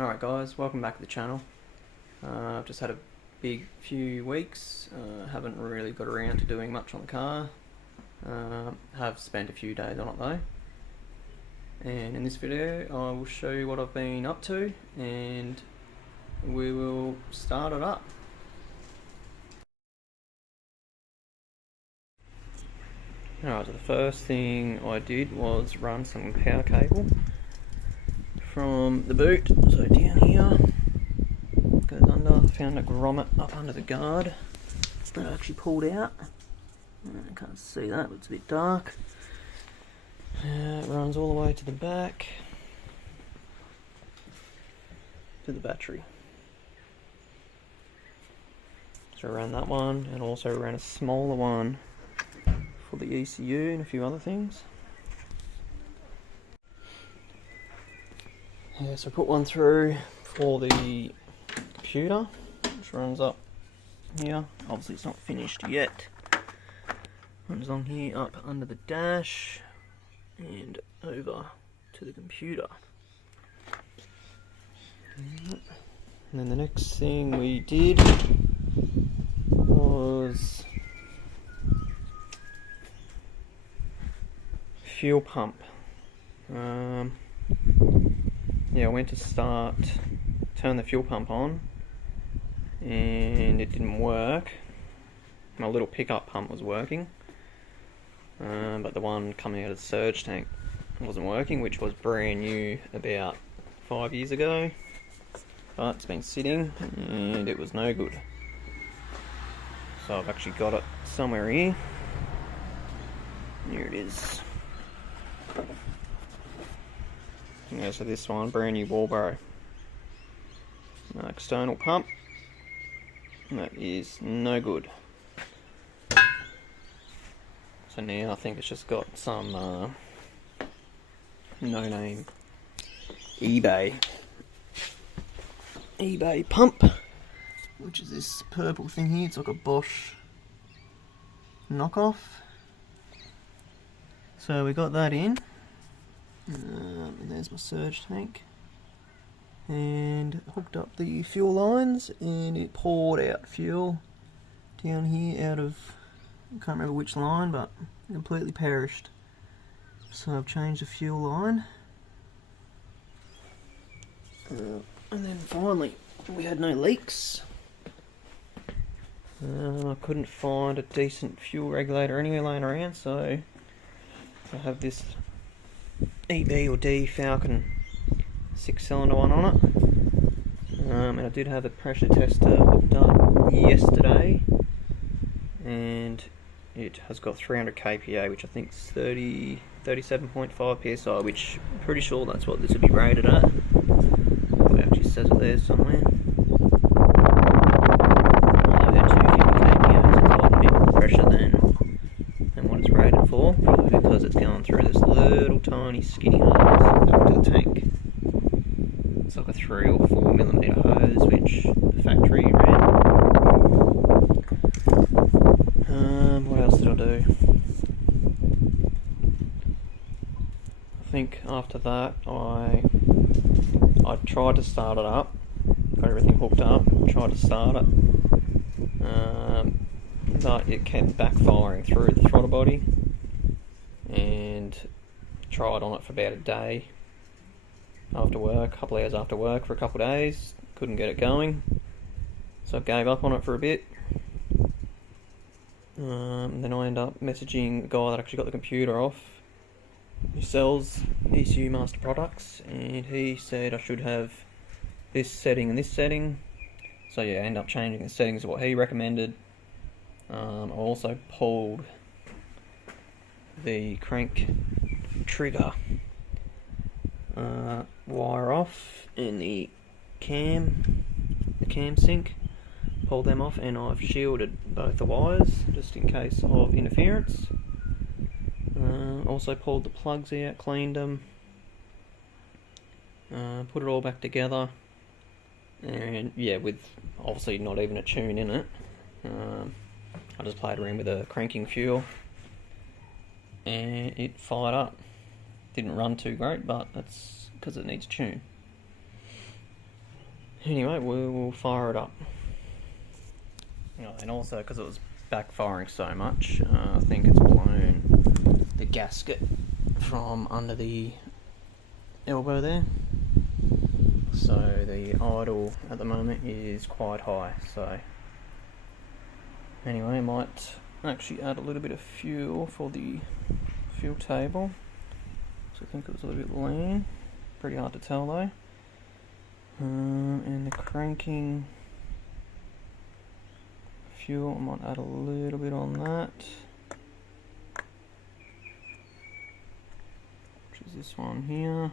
Alright guys, welcome back to the channel. I've just had a big few weeks, haven't really got around to doing much on the car. Have spent a few days on it though. And in this video I will show you what I've been up to and we will start it up. Alright, so the first thing I did was run some power cable from the boot, so down here, goes under, found a grommet up under the guard that I actually pulled out. I can't see that, but it's a bit dark. It runs all the way to the back, to the battery. So I ran that one, and also ran a smaller one for the ECU and a few other things. Yeah, so I put one through for the computer, which runs up here. Obviously it's not finished yet. Runs on here, up under the dash, and over to the computer. And then the next thing we did was fuel pump. Yeah, I went to turn the fuel pump on and it didn't work. My little pickup pump was working, but the one coming out of the surge tank wasn't working, which was brand new about 5 years ago, but it's been sitting and it was no good. So I've actually got it somewhere here. Here it is. Yeah, so this one, brand new Walbro. External pump. That is no good. So now I think it's just got some no-name eBay pump, which is this purple thing here. It's like a Bosch knockoff. So we got that in. And there's my surge tank, and hooked up the fuel lines, and it poured out fuel down here out of, I can't remember which line, but it completely perished. So I've changed the fuel line, and then finally we had no leaks. I couldn't find a decent fuel regulator anywhere laying around, so I have this EB or D Falcon 6-cylinder one on it, and I did have a pressure tester hooked up yesterday, and it has got 300 kPa, which I think is 37.5 psi, which I'm pretty sure that's what this would be rated at. It actually says it there somewhere. Although they're 250 kPa, so it's a lot bit more pressure than what it's rated for, probably because it's going through this little tiny skinny hose up to the tank. It's like a 3 or 4 millimeter hose, which the factory ran. What else did I do? I think after that I tried to start it up, got everything hooked up, tried to start it, but it kept backfiring through the throttle body, and tried on it for about a day after work, a couple of hours after work for a couple of days, couldn't get it going, so I gave up on it for a bit. Then I ended up messaging the guy that actually got the computer off, who sells ECU Master products, and he said I should have this setting and this setting. So yeah, I ended up changing the settings of what he recommended. I also pulled the crank trigger wire off and the cam sync, pulled them off, and I've shielded both the wires just in case of interference. Also pulled the plugs out, cleaned them, put it all back together, and yeah, with obviously not even a tune in it, I just played around with the cranking fuel and it fired up. Didn't run too great, but that's because it needs tune. Anyway, we'll fire it up. And also, because it was backfiring so much, I think it's blown the gasket from under the elbow there. So the idle at the moment is quite high. So anyway, I might actually add a little bit of fuel for the fuel table. So I think it was a little bit lean. Pretty hard to tell though. And the cranking fuel, I might add a little bit on that. Which is this one here.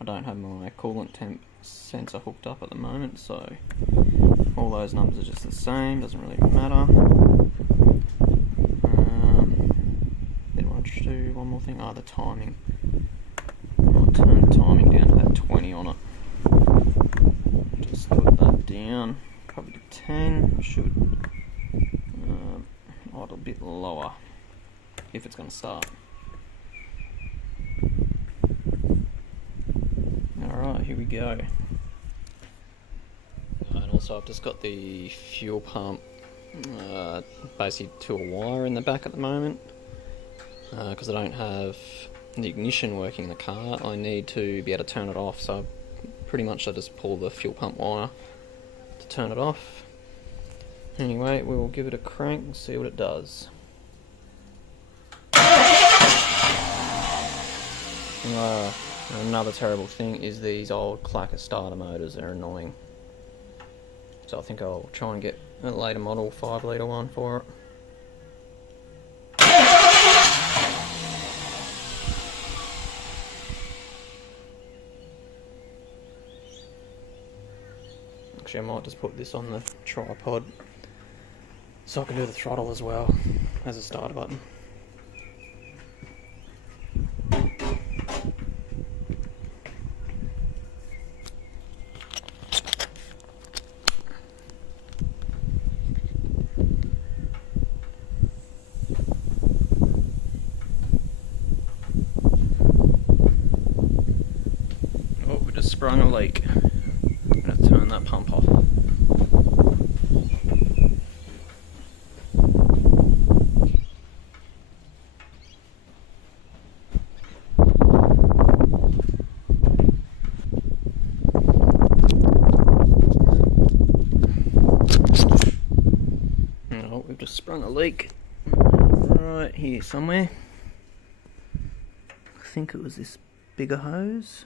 I don't have my coolant temp sensor hooked up at the moment, so all those numbers are just the same, doesn't really matter. Then I'll just do one more thing, the timing. I'll turn the timing down to that 20 on it. Just put that down, probably to 10, should idle a bit lower if it's going to start. Alright, here we go. And also I've just got the fuel pump basically to a wire in the back at the moment because I don't have the ignition working in the car. I need to be able to turn it off, so pretty much I just pull the fuel pump wire to turn it off. Anyway, we will give it a crank and see what it does. Another terrible thing is these old clacker starter motors. They're annoying. So I think I'll try and get a later model 5 litre one for it. Actually, I might just put this on the tripod so I can do the throttle as well as a starter button. Oh, we just sprung a leak. I'm going to turn that pump off. Oh, we've just sprung a leak right here somewhere. I think it was this bigger hose.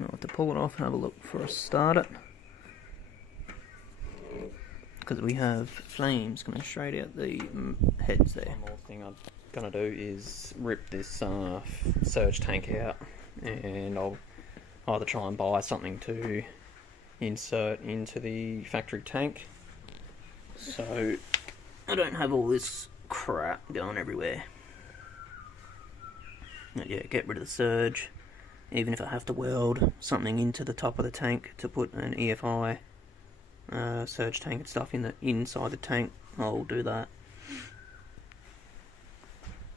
I'll have to pull it off and have a look before I start it, because we have flames coming straight out the heads there. One more thing I'm going to do is rip this surge tank out, and I'll either try and buy something to insert into the factory tank so I don't have all this crap going everywhere. But yeah, get rid of the surge. Even if I have to weld something into the top of the tank to put an EFI surge tank and stuff inside the tank, I'll do that.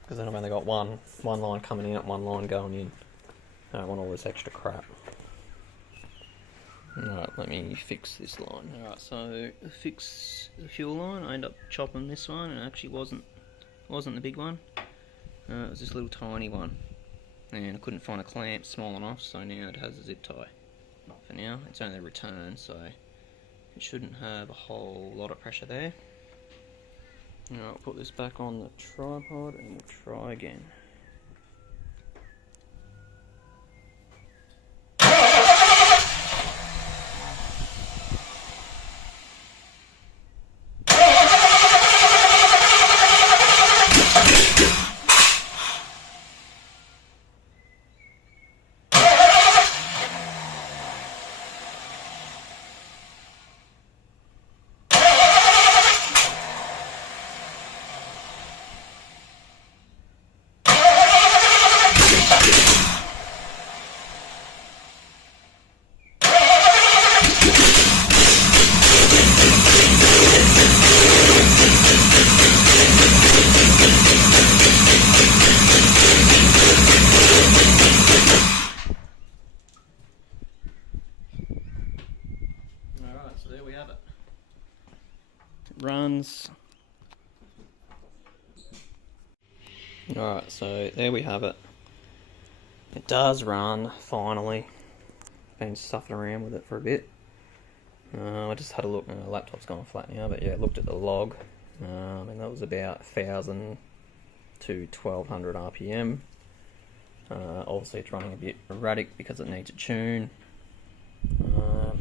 Because then I've only got one line coming out, one line going in. I don't want all this extra crap. Alright, let me fix this line. Alright, so to fix the fuel line, I end up chopping this one, and it actually wasn't the big one. It was this little tiny one. And I couldn't find a clamp small enough, so now it has a zip tie. Not for now, it's only a return, so it shouldn't have a whole lot of pressure there. Now I'll put this back on the tripod and we'll try again. So there we have it. It runs. Alright, so there we have it. It does run, finally. Been stuffing around with it for a bit. I just had a look, my laptop's gone flat now, but yeah, looked at the log, and that was about 1,000 to 1,200 RPM. Obviously it's running a bit erratic because it needs a tune.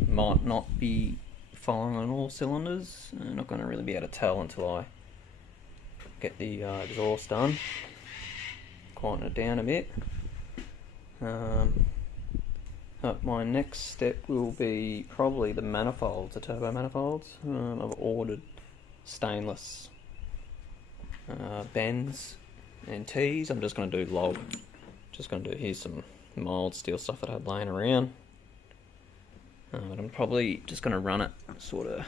Might not be firing on all cylinders. I'm not going to really be able to tell until I get the exhaust done. Quieten it down a bit. My next step will be probably the manifolds, the turbo manifolds. I've ordered stainless bends and T's. I'm just going to do log. Just going to do, here's some mild steel stuff that I had laying around. But I'm probably just going to run it sort of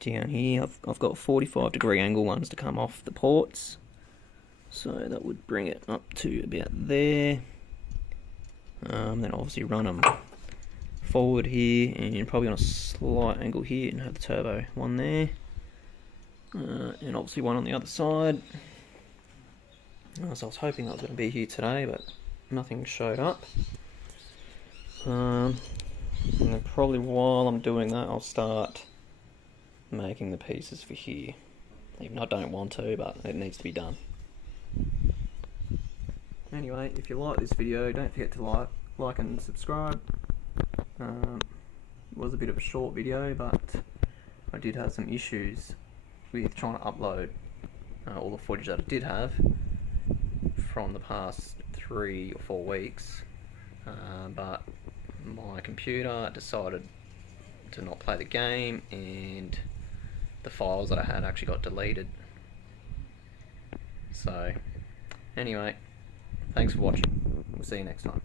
down here. I've got 45-degree angle ones to come off the ports. So that would bring it up to about there. Then obviously run them forward here and probably on a slight angle here and have the turbo one there. And obviously one on the other side. So I was hoping I was going to be here today, but nothing showed up. And then probably while I'm doing that, I'll start making the pieces for here. Even though I don't want to, but it needs to be done. Anyway, if you like this video, don't forget to like and subscribe. It was a bit of a short video, but I did have some issues with trying to upload all the footage that I did have from the past 3 or 4 weeks. But my computer decided to not play the game, and the files that I had actually got deleted. So, anyway, thanks for watching. We'll see you next time.